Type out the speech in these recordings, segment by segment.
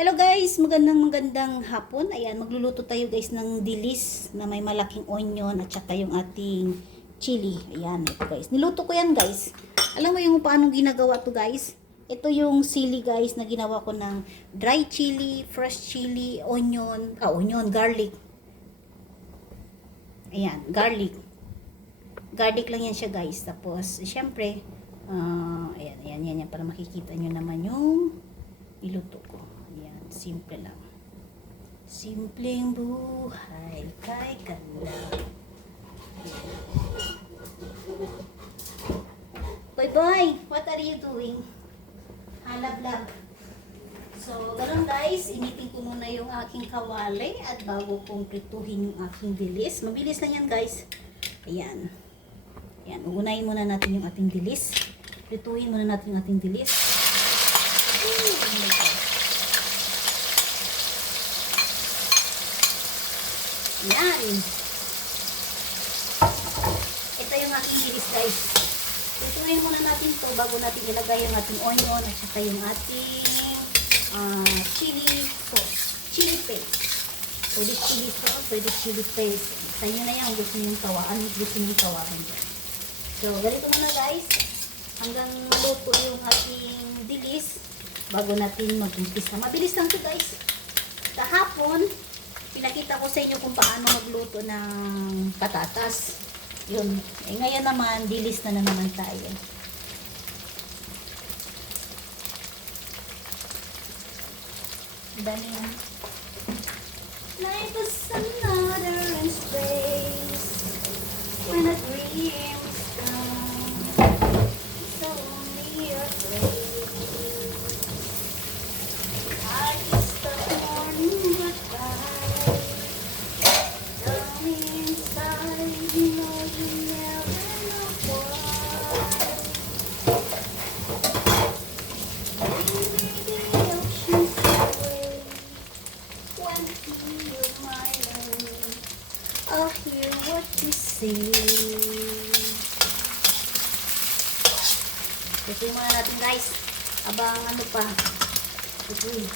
Hello guys, magandang hapon. Ayan, magluluto tayo guys ng dilis na may malaking onion at saka yung ating chili. Ayan, ito guys. Niluto ko yan guys. Alam mo yung paano ginagawa to guys? Ito yung sili guys na ginawa ko ng dry chili, fresh chili, onion, garlic. Ayan, garlic. Garlic lang yan siya guys. Tapos, syempre, ayan, para makikita nyo naman yung iluto ko. Ayan, simple lang. Simpleng buhay kay Kanda. Boy, what are you doing? Halablab. So, ganun guys, initin ko muna yung aking kawali at bago kong prituhin yung aking dilis. Mabilis lang yan guys. Ayan. Ayan, uunahin muna natin yung ating dilis. Prituhin muna natin yung ating dilis. Ayan. Ito yung ating dilis guys. Prituhin muna natin to bago natin ilagay yung ating onion at saka yung ating chili sauce. Chili paste. Pwede chili sauce, pwede chili paste. Sa inyo na yan, gusto nyo yung tawaan. Gusto nyo yung tawaan dyan. So, ganito muna guys. Hanggang maluto yung ating dilis bago natin mag-umpisa. Mabilis lang to guys. Kahapon, pinakita ko sa inyo kung paano magluto ng patatas. Yun. Eh, ngayon naman, dilis na naman tayo. Dali yan. Life is another in space when a dream's gone. It's only a place. I kissed the morning goodbye. Down inside, you know you never know why. Maybe the ocean's away when you're my own. I'll hear what you say. Tutuin muna natin guys. Abang ano pa. Tutuin.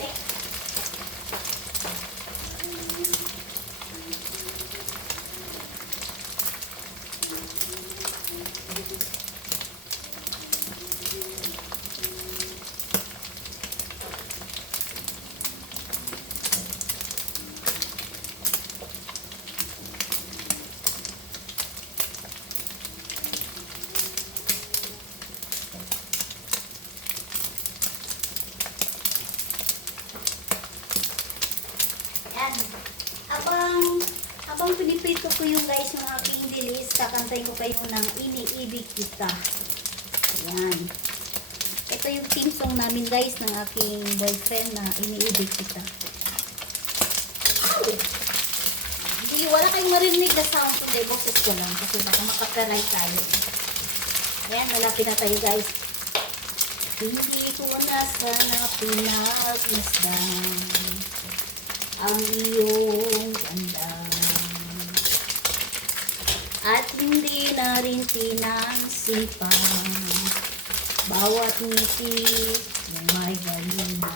Yan. Habang piniprito ko yung guys yung aking dilis, kakantay ko kayo ng Iniibig Kita. Ayan. Ito yung theme song namin guys ng aking boyfriend na Iniibig Kita. Hindi, wala kayong marinig na sound kundi boses ko lang kasi baka makaperay tayo. Ayan, malapit na tayo guys. Hindi ko na sana pinagmasdan ang iyong ganda at hindi na rin pinansipan bawat ngiti na may galina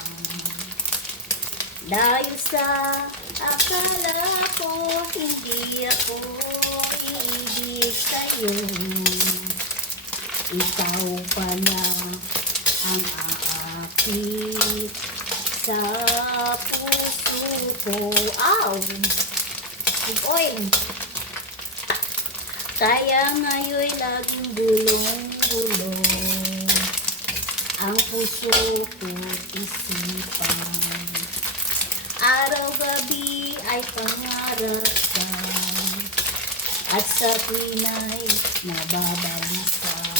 dahil sa akala ko hindi ako iibig sa'yo, ikaw pala ang aakit sa puso ko. Ow! Big oil. Kaya ngayon'y laging gulong-gulong ang puso ko't isipan. Araw-gabi ay pangarap ka at sa tuwina'y nababalisan.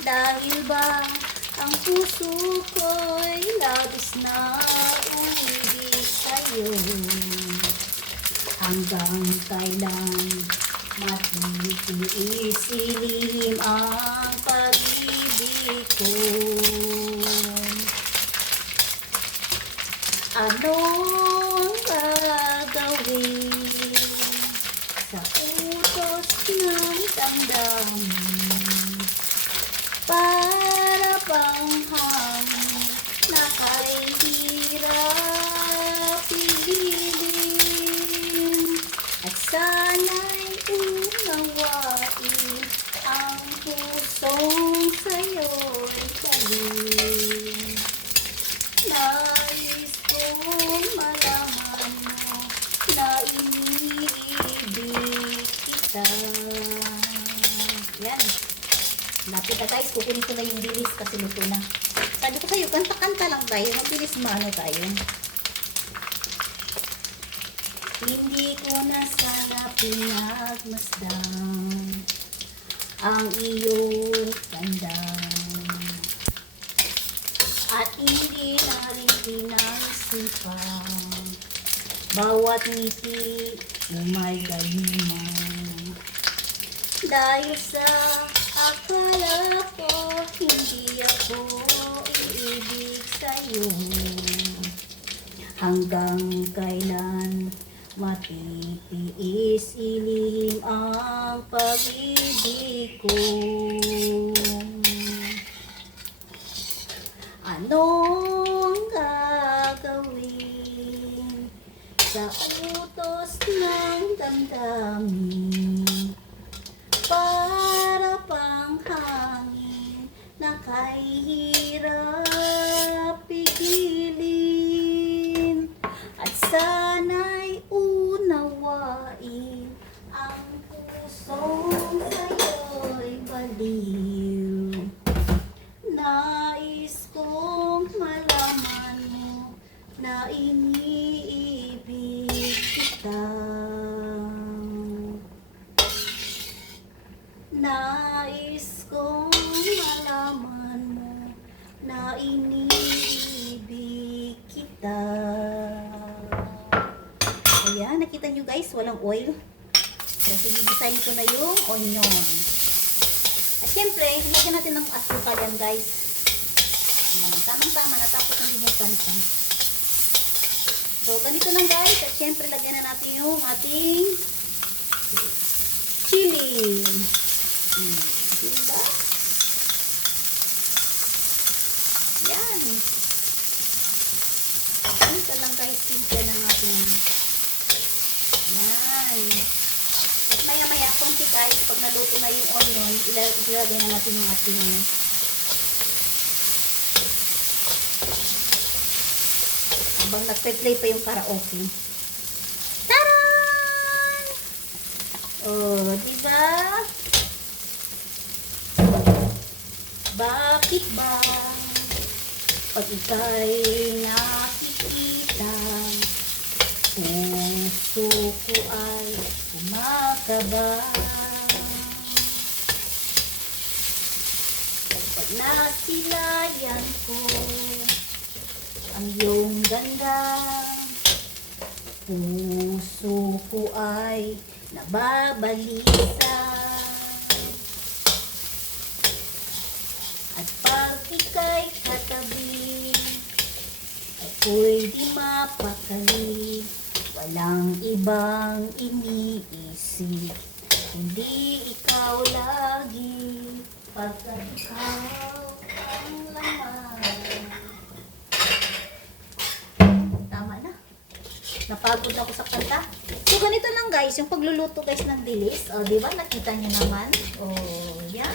Dahil ba ang puso ko'y labis na umiibig sa'yo, hanggang kailan matitiis-ilihim ang pag-ibig ko. Ano ang gagawin sa utos ng damdamin para bang hangin na kahit sana'y unawain ang pusong sa'yo'y galing. Nais kong malaman mo na iniibig kita. Yan. Lapit na guys, kukunin ko na yung bilis kasi luto na. Sabi ko sa'yo, kanta-kanta lang tayo. Mabilis mano tayo. Hindi ko na sana pinagmasdan ang iyong ganda. At hindi na rin pinagsipan bawat ngiti umay galiman. Dahil sa akala ko hindi ako iibig sa'yo. Hanggang kailan matitiis ilihim ang pag-ibig ko. Anong gagawin sa utos ng damdamin? Para pang hangin na kahirap pigilin. At sana'y unawain ang pusong sa'yo'y baliw. Nais kong malaman mo na iniibig kita. Nais kong malaman mo na iniibig kita. Ayan, nakita nyo guys, walang oil. Kasi i-design ko na yung onion. At syempre, lagyan natin ng asukal yan guys. Ayan, tamang-tama na tapos hindi mo pansa. So, ganito lang guys. At syempre, lagyan na natin yung ating chili. Diba? Yan. Ganito lang guys, simple ng ating. Yan. At maya-maya, konti guys, pag naluto na yung onion, ilagay na natin yung ating habang nagpe-play pa yung karaoke. Taran! Oh, diba? Bakit ba pag ika'y nakikita, puso ko ay kumakaba? Pag nasilayan ko ang iyong ganda, puso ko ay nababalisa. At pag ika'y katabi, ako'y di mapakali. Walang ibang iniisip, kundi ikaw lagi. Pagkat ikaw ang laman. Tama na. Napagod na ako sa kanta. So, ganito lang guys, yung pagluluto guys ng dilis. O, diba? Nakita nyo naman. O, yan.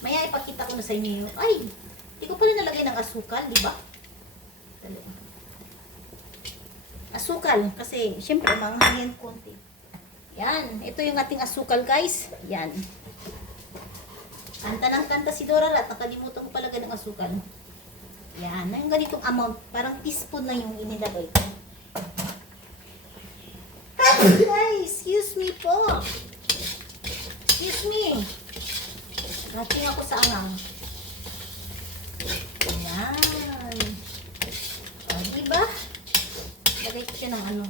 Maya ipakita ko na sa inyo yung, ay, hindi ko pala nalagay ng asukal, di ba? Asukal, kasi syempre manghangin konti. Yan, ito yung ating asukal guys. Yan. Kanta ng kanta si Dora at nakalimutan ko palagay ng asukal. Yan, yung ganitong amount, parang teaspoon lang yung inilagay ko. Guys, excuse me po. Excuse me. Nating ako sa angang. Ayan. O, diba? Lagay ko siya ng ano.